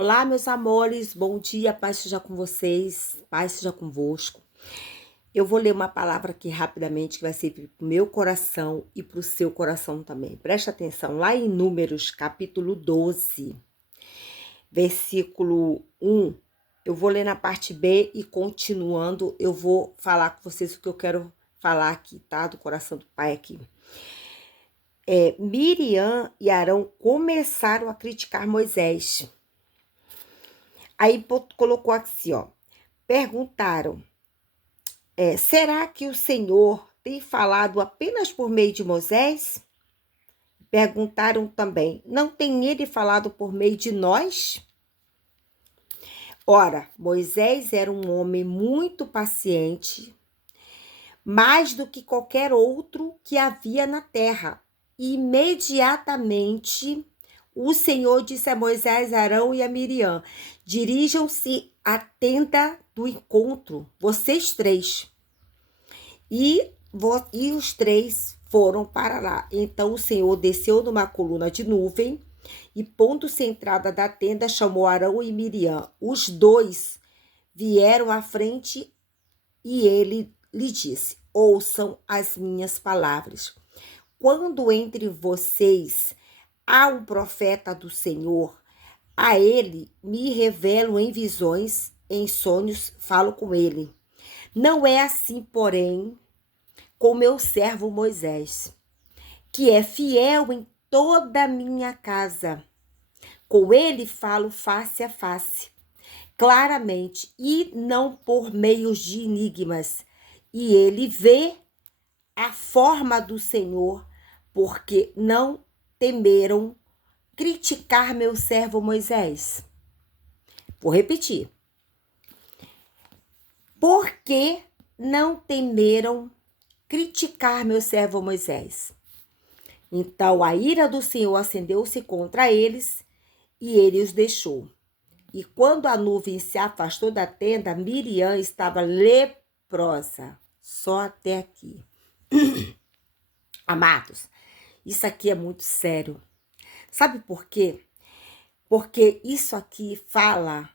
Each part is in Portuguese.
Olá, meus amores, bom dia, paz seja com vocês, paz seja convosco. Eu vou ler uma palavra aqui rapidamente que vai servir para o meu coração e para o seu coração também. Presta atenção, lá em Números, capítulo 12, versículo 1, eu vou ler na parte B e continuando, eu vou falar com vocês o que eu quero falar aqui, tá? Do coração do Pai aqui. Miriam e Arão começaram a criticar Moisés. Aí colocou assim, ó. Perguntaram, será que o Senhor tem falado apenas por meio de Moisés? Perguntaram também, não tem ele falado por meio de nós? Ora, Moisés era um homem muito paciente, mais do que qualquer outro que havia na terra. Imediatamente, o Senhor disse a Moisés, Arão e a Miriam, dirijam-se à tenda do encontro, vocês três. E os três foram para lá. Então o Senhor desceu numa coluna de nuvem e, pondo-se à entrada da tenda, chamou Arão e Miriam. Os dois vieram à frente e ele lhe disse, ouçam as minhas palavras. Quando entre vocês há um profeta do Senhor, a ele me revelo em visões, em sonhos falo com ele. Não é assim, porém, com meu servo Moisés, que é fiel em toda a minha casa. Com ele falo face a face, claramente, e não por meios de enigmas. E ele vê a forma do Senhor, porque não temeram criticar meu servo Moisés. Vou repetir. Porque não temeram criticar meu servo Moisés. Então a ira do Senhor acendeu-se contra eles e ele os deixou. E quando a nuvem se afastou da tenda, Miriam estava leprosa. Só até aqui. Amados, isso aqui é muito sério. Sabe por quê? Porque isso aqui fala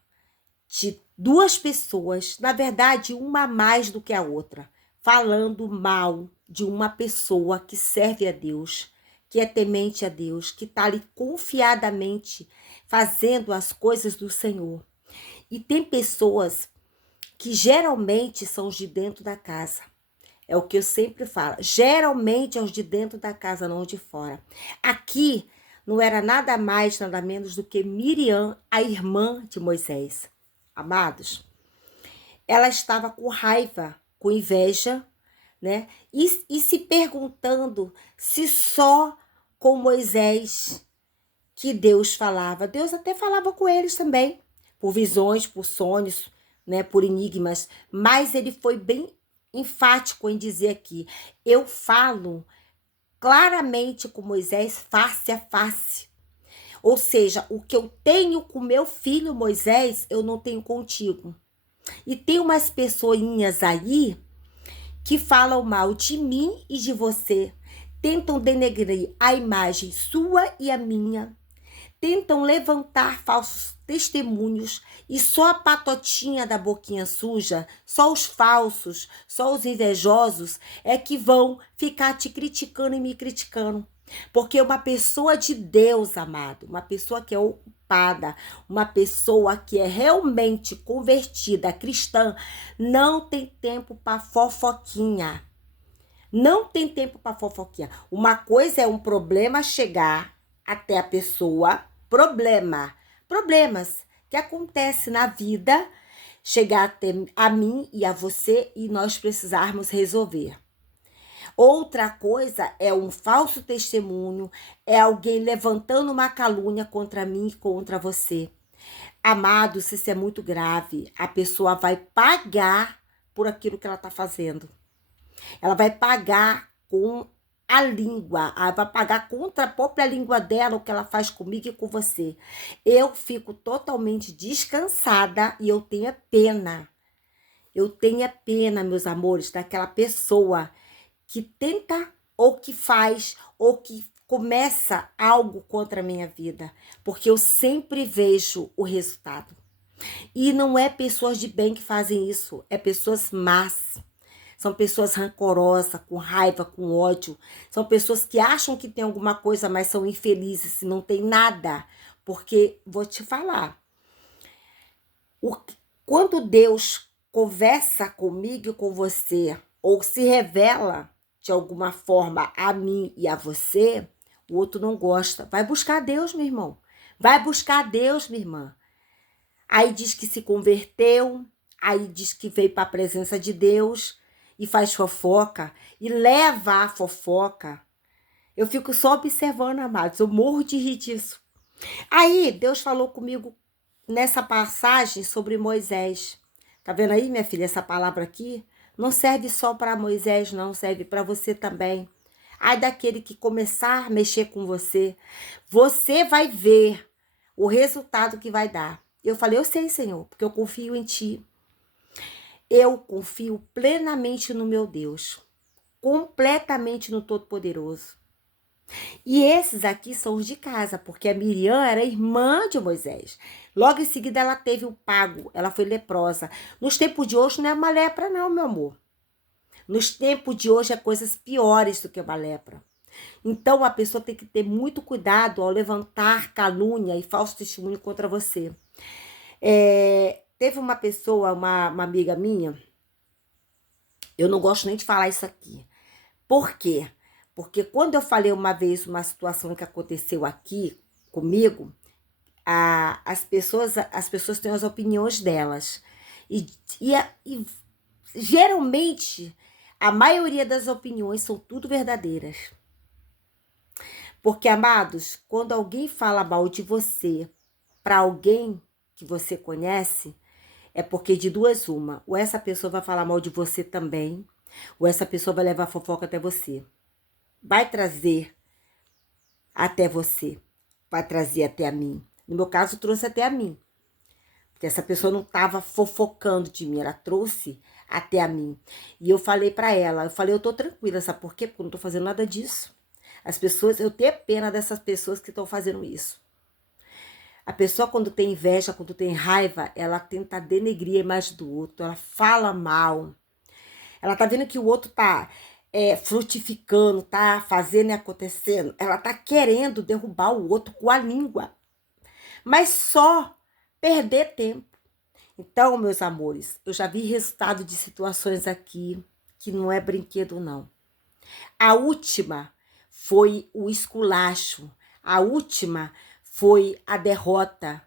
de duas pessoas, na verdade, uma mais do que a outra, falando mal de uma pessoa que serve a Deus, que é temente a Deus, que está ali confiadamente fazendo as coisas do Senhor. E tem pessoas que geralmente são os de dentro da casa. É o que eu sempre falo. Geralmente é os de dentro da casa, não os de fora. Aqui não era nada mais, nada menos do que Miriam, a irmã de Moisés. Amados, ela estava com raiva, com inveja, né? E se perguntando se só com Moisés que Deus falava. Deus até falava com eles também, por visões, por sonhos, né? Por enigmas. Mas ele foi bem enfático em dizer aqui, eu falo claramente com Moisés face a face. Ou seja, o que eu tenho com meu filho Moisés, eu não tenho contigo. E tem umas pessoinhas aí que falam mal de mim e de você, tentam denegrir a imagem sua e a minha, tentam levantar falsos testemunhos e só a patotinha da boquinha suja, só os falsos, só os invejosos é que vão ficar te criticando e me criticando. Porque uma pessoa de Deus, amado, uma pessoa que é ocupada, uma pessoa que é realmente convertida, cristã, não tem tempo para fofoquinha. Não tem tempo para fofoquinha. Uma coisa é um problema chegar até a pessoa, problemas que acontecem na vida, chegar até a mim e a você e nós precisarmos resolver. Outra coisa é um falso testemunho, é alguém levantando uma calúnia contra mim e contra você. Amados, isso é muito grave. A pessoa vai pagar por aquilo que ela está fazendo. Ela vai pagar com a língua, ela vai pagar contra a própria língua dela o que ela faz comigo e com você. Eu fico totalmente descansada e eu tenho pena. Eu tenho pena, meus amores, daquela pessoa que tenta ou que faz ou que começa algo contra a minha vida, porque eu sempre vejo o resultado. E não é pessoas de bem que fazem isso, é pessoas más. São pessoas rancorosas, com raiva, com ódio. São pessoas que acham que tem alguma coisa, mas são infelizes e não tem nada. Porque, vou te falar, o, quando Deus conversa comigo e com você, ou se revela de alguma forma a mim e a você, o outro não gosta. Vai buscar Deus, meu irmão. Vai buscar Deus, minha irmã. Aí diz que se converteu, aí diz que veio para a presença de Deus e faz fofoca e leva a fofoca. Eu fico só observando, amados, eu morro de rir disso. Aí Deus falou comigo nessa passagem sobre Moisés. Tá vendo aí, minha filha, essa palavra aqui? Não serve só para Moisés, não, serve para você também. Ai daquele que começar a mexer com você, você vai ver o resultado que vai dar. Eu falei, eu sei, Senhor, porque eu confio em Ti. Eu confio plenamente no meu Deus, completamente no Todo-Poderoso. E esses aqui são os de casa, porque a Miriam era irmã de Moisés. Logo em seguida ela teve o pago, ela foi leprosa. Nos tempos de hoje não é uma lepra não, meu amor. Nos tempos de hoje é coisas piores do que uma lepra. Então a pessoa tem que ter muito cuidado ao levantar calúnia e falso testemunho contra você. Teve uma pessoa, uma amiga minha, eu não gosto nem de falar isso aqui. Por quê? Porque quando eu falei uma vez uma situação que aconteceu aqui comigo, as pessoas têm as opiniões delas. E geralmente, a maioria das opiniões são tudo verdadeiras. Porque, amados, quando alguém fala mal de você para alguém que você conhece, é porque de duas uma. Ou essa pessoa vai falar mal de você também, ou essa pessoa vai levar fofoca até você. Vai trazer até você, vai trazer até a mim. No meu caso, trouxe até a mim. Porque essa pessoa não estava fofocando de mim, ela trouxe até a mim. E eu falei para ela, eu tô tranquila, sabe por quê? Porque eu não tô fazendo nada disso. As pessoas, eu tenho pena dessas pessoas que estão fazendo isso. A pessoa, quando tem inveja, quando tem raiva, ela tenta denegrir a imagem do outro, ela fala mal. Ela tá vendo que o outro tá frutificando, tá fazendo e acontecendo. Ela tá querendo derrubar o outro com a língua. Mas só perder tempo. Então, meus amores, eu já vi resultado de situações aqui que não é brinquedo, não. A última foi o esculacho. A última foi a derrota.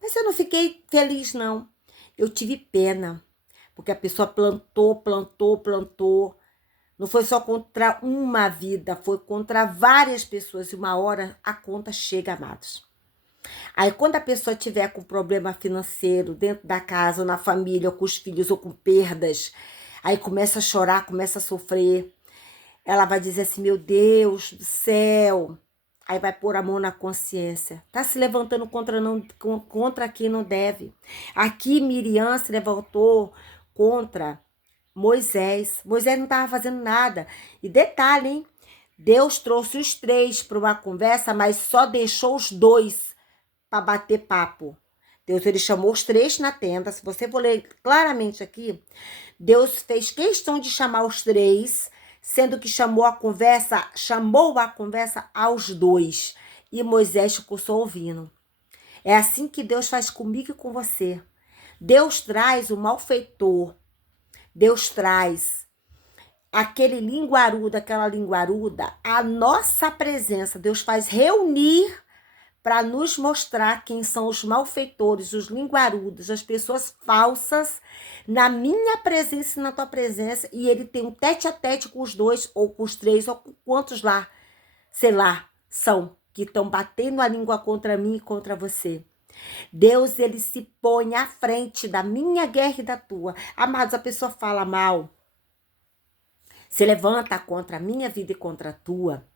Mas eu não fiquei feliz, não. Eu tive pena. Porque a pessoa plantou. Não foi só contra uma vida, foi contra várias pessoas. E uma hora a conta chega, amados. Aí quando a pessoa tiver com problema financeiro dentro da casa, ou na família, ou com os filhos, ou com perdas, aí começa a chorar, começa a sofrer. Ela vai dizer assim, meu Deus do céu. Aí vai pôr a mão na consciência. Tá se levantando contra quem não deve. Aqui Miriam se levantou contra Moisés. Moisés não estava fazendo nada. E detalhe, hein? Deus trouxe os três para uma conversa, mas só deixou os dois para bater papo. Deus, ele chamou os três na tenda. Se você for ler claramente aqui, Deus fez questão de chamar os três, sendo que chamou a conversa aos dois. E Moisés ficou só ouvindo. É assim que Deus faz comigo e com você. Deus traz o malfeitor. Deus traz aquele linguarudo, aquela linguaruda, a nossa presença. Deus faz reunir para nos mostrar quem são os malfeitores, os linguarudos, as pessoas falsas, na minha presença e na tua presença, e ele tem um tete-a-tete com os dois, ou com os três, ou com quantos lá, sei lá, são, que estão batendo a língua contra mim e contra você. Deus, ele se põe à frente da minha guerra e da tua. Amados, a pessoa fala mal, se levanta contra a minha vida e contra a tua,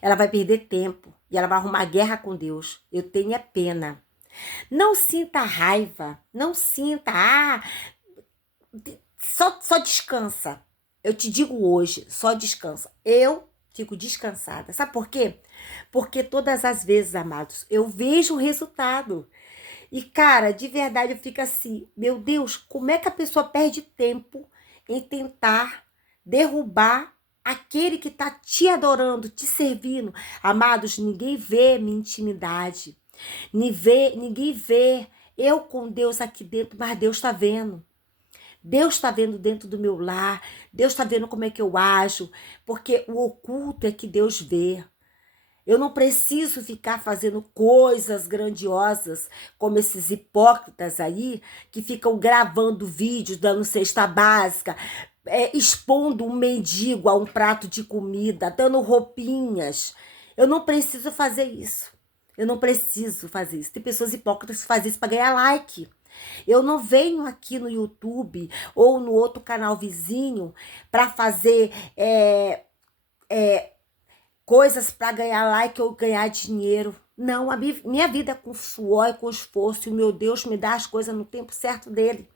ela vai perder tempo e ela vai arrumar guerra com Deus. Eu tenho pena. Não sinta raiva, não sinta, só descansa. Eu te digo hoje, só descansa. Eu fico descansada. Sabe por quê? Porque todas as vezes, amados, eu vejo o resultado. E, cara, de verdade eu fico assim, meu Deus, como é que a pessoa perde tempo em tentar derrubar aquele que está te adorando, te servindo? Amados, ninguém vê minha intimidade, ninguém vê eu com Deus aqui dentro, mas Deus está vendo. Deus está vendo dentro do meu lar, Deus está vendo como é que eu ajo, porque o oculto é que Deus vê. Eu não preciso ficar fazendo coisas grandiosas como esses hipócritas aí que ficam gravando vídeos, dando cesta básica, expondo um mendigo a um prato de comida, dando roupinhas. Eu não preciso fazer isso. Eu não preciso fazer isso. Tem pessoas hipócritas que fazem isso para ganhar like. Eu não venho aqui no YouTube ou no outro canal vizinho para fazer coisas para ganhar like ou ganhar dinheiro. Não, a minha vida é com suor e com esforço. E o meu Deus me dá as coisas no tempo certo dele.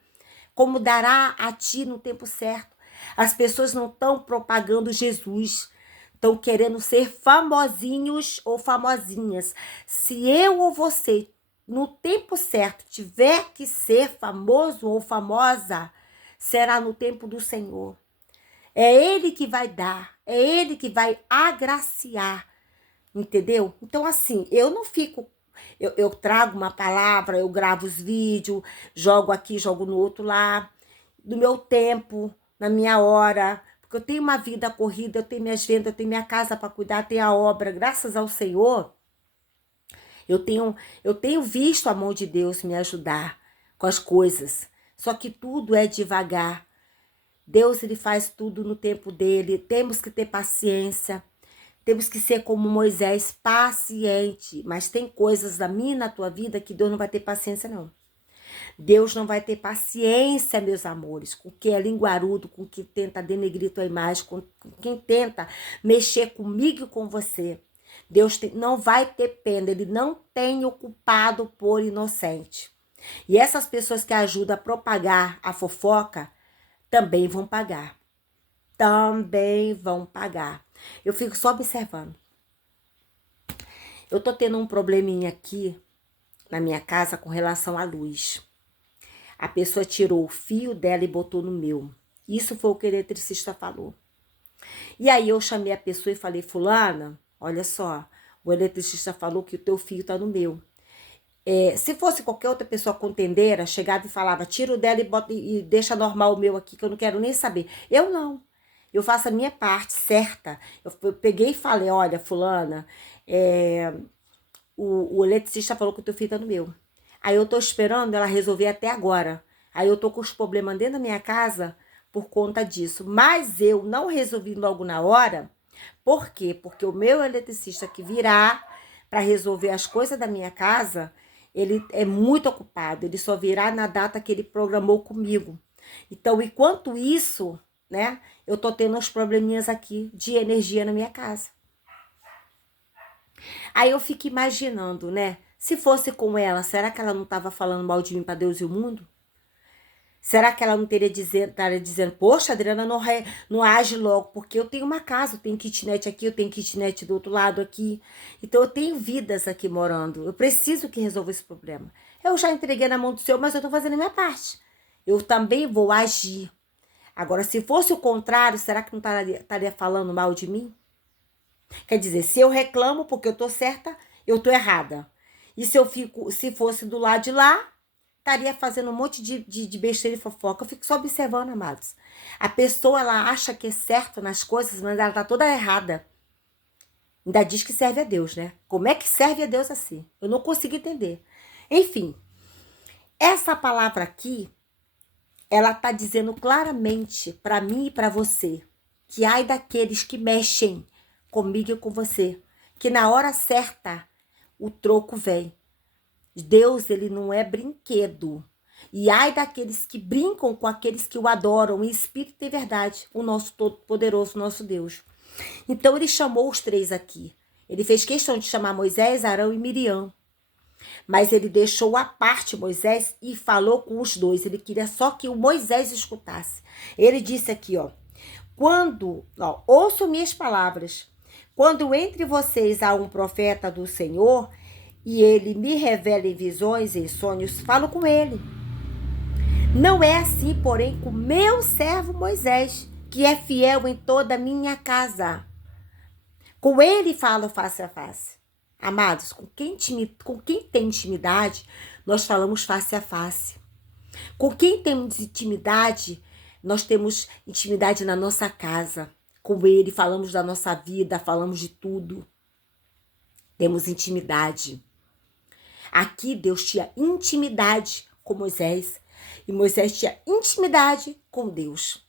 Como dará a ti no tempo certo. As pessoas não estão propagando Jesus. Estão querendo ser famosinhos ou famosinhas. Se eu ou você, no tempo certo, tiver que ser famoso ou famosa, será no tempo do Senhor. É Ele que vai dar, é Ele que vai agraciar, entendeu? Então, assim, eu não fico... Eu trago uma palavra, eu gravo os vídeos, jogo aqui, jogo no outro lá, no meu tempo, na minha hora, porque eu tenho uma vida corrida, eu tenho minhas vendas, eu tenho minha casa para cuidar, tenho a obra, graças ao Senhor, eu tenho visto a mão de Deus me ajudar com as coisas, só que tudo é devagar. Deus, ele faz tudo no tempo dele. Temos que ter paciência. Temos que ser como Moisés, paciente. Mas tem coisas da minha e na tua vida que Deus não vai ter paciência, não. Deus não vai ter paciência, meus amores, com quem é linguarudo, com quem tenta denegrir tua imagem, com quem tenta mexer comigo e com você. Deus não vai ter pena. Ele não tem o culpado por inocente. E essas pessoas que ajudam a propagar a fofoca, também vão pagar. Também vão pagar. Eu fico só observando. Eu tô tendo um probleminha aqui na minha casa com relação à luz. A pessoa tirou o fio dela e botou no meu. Isso foi o que o eletricista falou. E aí eu chamei a pessoa e falei, fulana, olha só, o eletricista falou que o teu fio tá no meu. Se fosse qualquer outra pessoa contendeira, chegava e falava, tira o dela e deixa normal o meu aqui, que eu não quero nem saber. Eu não. Eu faço a minha parte certa. Eu peguei e falei, olha, fulana, o eletricista falou que o teu filho tá no meu. Aí eu tô esperando ela resolver até agora. Aí eu tô com os problemas dentro da minha casa por conta disso. Mas eu não resolvi logo na hora. Por quê? Porque o meu eletricista que virá para resolver as coisas da minha casa, ele é muito ocupado, ele só virá na data que ele programou comigo. Então, enquanto isso, né, eu tô tendo uns probleminhas aqui de energia na minha casa. Aí eu fico imaginando, né, se fosse com ela, será que ela não estava falando mal de mim para Deus e o mundo? Será que ela não estaria dizendo, poxa, Adriana, não age logo, porque eu tenho uma casa, eu tenho kitnet aqui, eu tenho kitnet do outro lado aqui. Então eu tenho vidas aqui morando, eu preciso que resolva esse problema. Eu já entreguei na mão do Senhor, mas eu estou fazendo a minha parte. Eu também vou agir. Agora, se fosse o contrário, será que não estaria falando mal de mim? Quer dizer, se eu reclamo porque eu estou certa, eu estou errada. E se fosse do lado de lá, estaria fazendo um monte de besteira e fofoca. Eu fico só observando, amados. A pessoa, ela acha que é certo nas coisas, mas ela tá toda errada. Ainda diz que serve a Deus, né? Como é que serve a Deus assim? Eu não consigo entender. Enfim, essa palavra aqui, ela tá dizendo claramente para mim e para você que ai daqueles que mexem comigo e com você, que na hora certa o troco vem. Deus, ele não é brinquedo. E ai daqueles que brincam com aqueles que o adoram em espírito e verdade, o nosso todo-poderoso, nosso Deus. Então ele chamou os três aqui. Ele fez questão de chamar Moisés, Arão e Miriam. Mas ele deixou à parte Moisés e falou com os dois. Ele queria só que o Moisés escutasse. Ele disse aqui, ó. Ouçam minhas palavras. Quando entre vocês há um profeta do Senhor, e ele me revela em visões, em sonhos, falo com ele. Não é assim, porém, com meu servo Moisés, que é fiel em toda a minha casa. Com ele falo face a face. Amados, com quem tem intimidade, nós falamos face a face. Com quem temos intimidade, nós temos intimidade na nossa casa. Com ele falamos da nossa vida, falamos de tudo. Temos intimidade. Aqui Deus tinha intimidade com Moisés e Moisés tinha intimidade com Deus.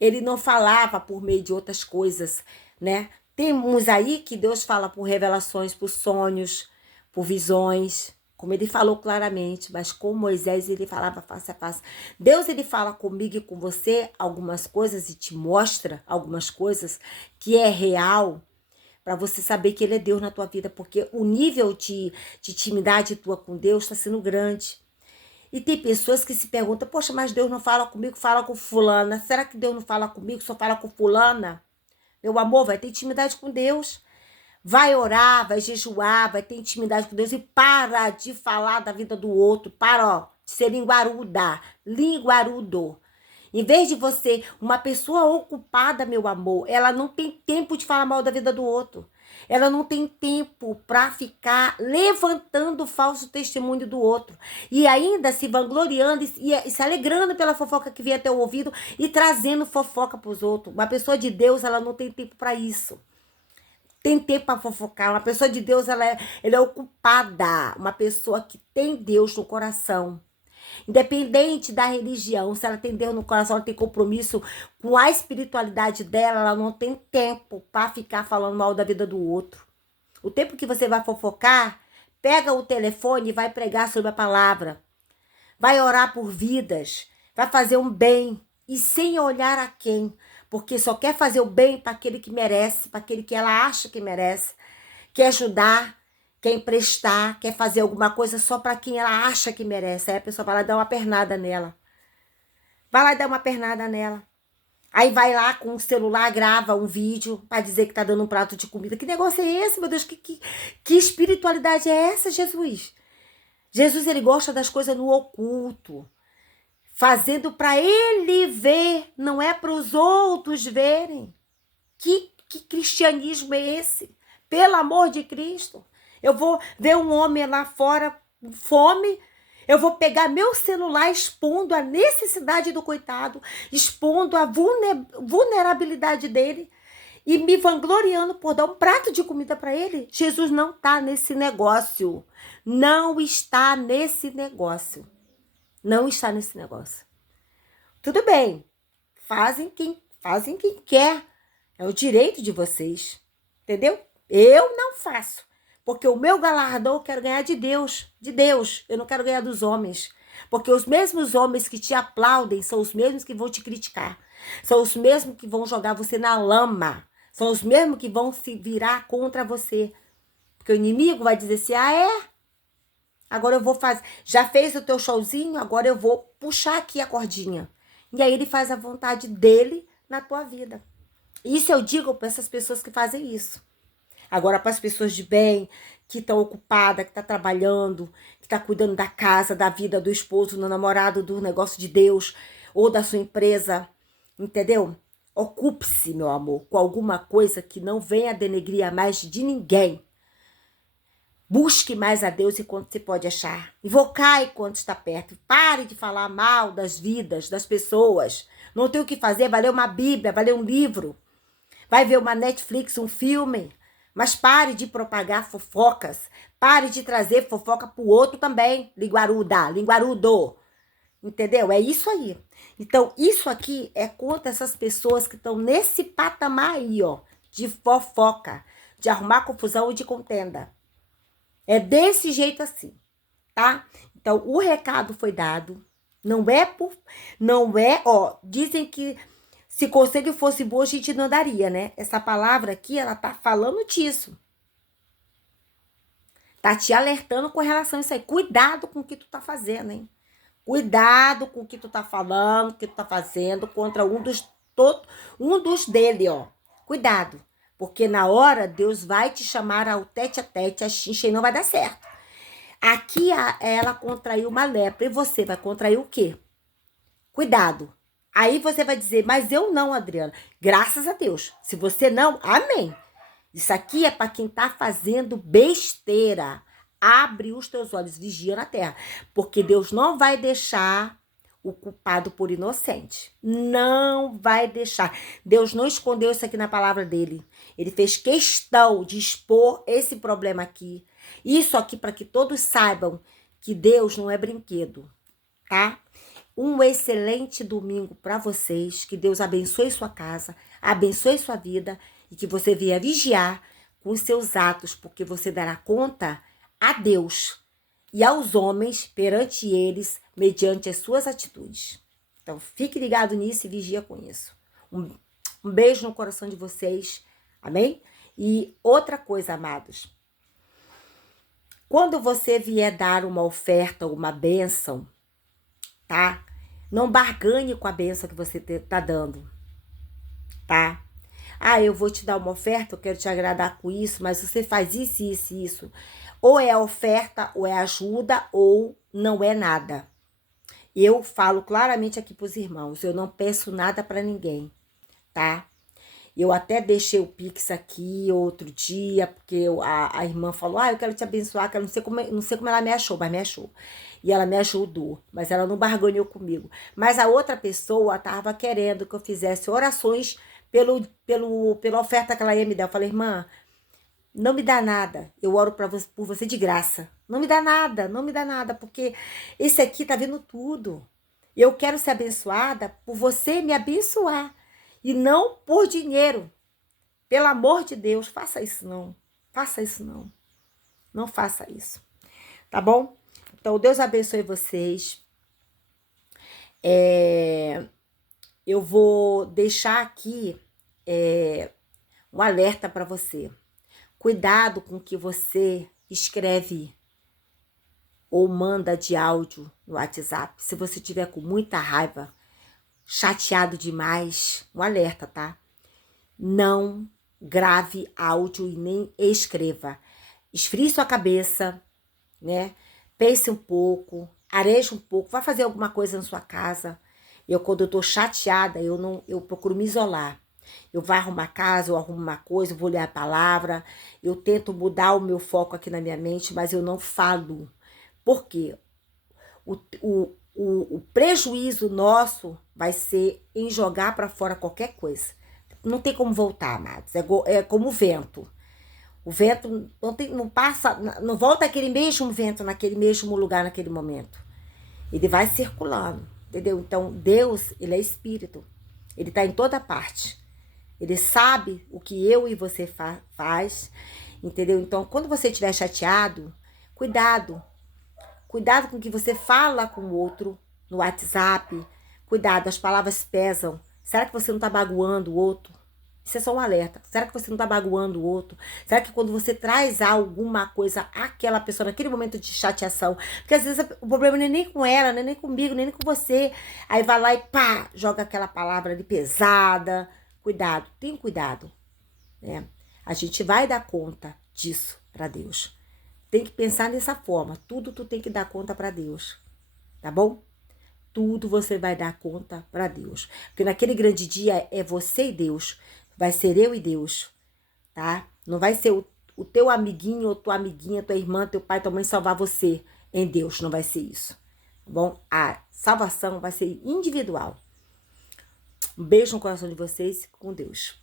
Ele não falava por meio de outras coisas, né? Temos aí que Deus fala por revelações, por sonhos, por visões, como ele falou claramente, mas com Moisés ele falava face a face. Deus, ele fala comigo e com você algumas coisas e te mostra algumas coisas que é real, para você saber que ele é Deus na tua vida, porque o nível de intimidade tua com Deus está sendo grande. E tem pessoas que se perguntam, poxa, mas Deus não fala comigo, fala com fulana. Será que Deus não fala comigo, só fala com fulana? Meu amor, vai ter intimidade com Deus. Vai orar, vai jejuar, vai ter intimidade com Deus e para de falar da vida do outro. Para, ó, de ser linguarudo. Em vez de você, uma pessoa ocupada, meu amor, ela não tem tempo de falar mal da vida do outro. Ela não tem tempo para ficar levantando o falso testemunho do outro. E ainda se vangloriando e se alegrando pela fofoca que vem até o ouvido e trazendo fofoca para os outros. Uma pessoa de Deus, ela não tem tempo para isso. Tem tempo para fofocar. Uma pessoa de Deus, ela é ocupada. Uma pessoa que tem Deus no coração. Independente da religião, se ela tem Deus no coração, ela tem compromisso com a espiritualidade dela, ela não tem tempo para ficar falando mal da vida do outro. O tempo que você vai fofocar, pega o telefone e vai pregar sobre a palavra. Vai orar por vidas, vai fazer um bem e sem olhar a quem, porque só quer fazer o bem para aquele que merece, para aquele que ela acha que merece, quer ajudar, quer emprestar, quer fazer alguma coisa só para quem ela acha que merece. Aí a pessoa vai lá e dá uma pernada nela. Vai lá e dá uma pernada nela. Aí vai lá com o celular, grava um vídeo para dizer que tá dando um prato de comida. Que negócio é esse, meu Deus? Que espiritualidade é essa, Jesus? Jesus, ele gosta das coisas no oculto. Fazendo para ele ver, não é para os outros verem. Que cristianismo é esse? Pelo amor de Cristo. Eu vou ver um homem lá fora com fome, eu vou pegar meu celular expondo a necessidade do coitado, expondo a vulnerabilidade dele e me vangloriando por dar um prato de comida para ele. Jesus não está nesse negócio. Não está nesse negócio. Não está nesse negócio. Tudo bem. Fazem quem quer. É o direito de vocês. Entendeu? Eu não faço. Porque o meu galardão eu quero ganhar de Deus. De Deus. Eu não quero ganhar dos homens. Porque os mesmos homens que te aplaudem são os mesmos que vão te criticar. São os mesmos que vão jogar você na lama. São os mesmos que vão se virar contra você. Porque o inimigo vai dizer assim, ah, é? Agora eu vou fazer... Já fez o teu showzinho? Agora eu vou puxar aqui a cordinha. E aí ele faz a vontade dele na tua vida. Isso eu digo para essas pessoas que fazem isso. Agora, para as pessoas de bem, que estão ocupadas, que estão trabalhando, que estão cuidando da casa, da vida, do esposo, do namorado, do negócio de Deus, ou da sua empresa, entendeu? Ocupe-se, meu amor, com alguma coisa que não venha denegrir a mais de ninguém. Busque mais a Deus enquanto você pode achar. Invocai enquanto está perto. Pare de falar mal das vidas, das pessoas. Não tem o que fazer, vai ler uma Bíblia, vai ler um livro. Vai ver uma Netflix, um filme. Mas pare de propagar fofocas. Pare de trazer fofoca pro outro também. Linguarudo. Entendeu? É isso aí. Então, isso aqui é contra essas pessoas que estão nesse patamar aí, ó. De fofoca. De arrumar confusão e de contenda. É desse jeito assim, tá? Então, o recado foi dado. Não é, ó. Dizem que se conselho fosse bom, a gente não daria, né? Essa palavra aqui, ela tá falando disso. Tá te alertando com relação a isso aí. Cuidado com o que tu tá fazendo, hein? Cuidado com o que tu tá falando, o que tu tá fazendo contra um dos dele, ó. Cuidado. Porque na hora, Deus vai te chamar ao tete-a-tete, a xincha, e não vai dar certo. Aqui ela contraiu uma lepra, e você vai contrair o quê? Cuidado. Aí você vai dizer, mas eu não, Adriana. Graças a Deus. Se você não, amém. Isso aqui é para quem tá fazendo besteira. Abre os teus olhos, vigia na terra. Porque Deus não vai deixar o culpado por inocente. Não vai deixar. Deus não escondeu isso aqui na palavra dele. Ele fez questão de expor esse problema aqui. Isso aqui para que todos saibam que Deus não é brinquedo, tá? Um excelente domingo para vocês. Que Deus abençoe sua casa, abençoe sua vida e que você venha vigiar com os seus atos, porque você dará conta a Deus e aos homens perante eles, mediante as suas atitudes. Então, fique ligado nisso e vigia com isso. Um beijo no coração de vocês, amém? E outra coisa, amados, quando você vier dar uma oferta ou uma bênção, tá? Não barganhe com a bênção que você tá dando, tá? Ah, eu vou te dar uma oferta, eu quero te agradar com isso, mas você faz isso, isso e isso. Ou é oferta, ou é ajuda, ou não é nada. Eu falo claramente aqui pros irmãos, eu não peço nada para ninguém, tá? Eu até deixei o Pix aqui outro dia, porque a irmã falou, eu quero te abençoar, que eu não sei como ela me achou, mas me achou. E ela me ajudou, mas ela não barganhou comigo. Mas a outra pessoa estava querendo que eu fizesse orações pela oferta que ela ia me dar. Eu falei, irmã, não me dá nada. Eu oro por você de graça. Não me dá nada, não me dá nada, porque esse aqui tá vendo tudo. Eu quero ser abençoada por você me abençoar. E não por dinheiro. Pelo amor de Deus, faça isso não. Faça isso não. Não faça isso. Tá bom? Então, Deus abençoe vocês. Eu vou deixar aqui um alerta para você. Cuidado com o que você escreve ou manda de áudio no WhatsApp. Se você tiver com muita raiva, chateado demais, um alerta, tá? Não grave áudio e nem escreva. Esfrie sua cabeça, né? Pense um pouco, areje um pouco, vá fazer alguma coisa na sua casa. Quando eu tô chateada, eu procuro me isolar. Eu vou arrumar a casa, eu arrumo uma coisa, eu vou ler a palavra, eu tento mudar o meu foco aqui na minha mente, mas eu não falo. Por quê? O prejuízo nosso vai ser em jogar para fora qualquer coisa. Não tem como voltar, amados. É como o vento. O vento não passa, não volta aquele mesmo vento naquele mesmo lugar, naquele momento. Ele vai circulando, entendeu? Então, Deus, ele é espírito. Ele está em toda parte. Ele sabe o que eu e você faz, entendeu? Então, quando você estiver chateado, cuidado. Cuidado com o que você fala com o outro no WhatsApp. Cuidado, as palavras pesam. Será que você não está magoando o outro? Isso é só um alerta. Será que você não está magoando o outro? Será que quando você traz alguma coisa àquela pessoa, naquele momento de chateação, porque às vezes o problema não é nem com ela, não é nem comigo, nem com você. Aí vai lá e pá, joga aquela palavra ali pesada. Cuidado, tenha cuidado, né? A gente vai dar conta disso para Deus. Tem que pensar dessa forma. Tudo tu tem que dar conta para Deus, tá bom? Tudo você vai dar conta para Deus. Porque naquele grande dia é você e Deus. Vai ser eu e Deus, tá? Não vai ser o teu amiguinho ou tua amiguinha, tua irmã, teu pai, tua mãe salvar você em Deus. Não vai ser isso, tá bom? A salvação vai ser individual. Um beijo no coração de vocês. Com Deus.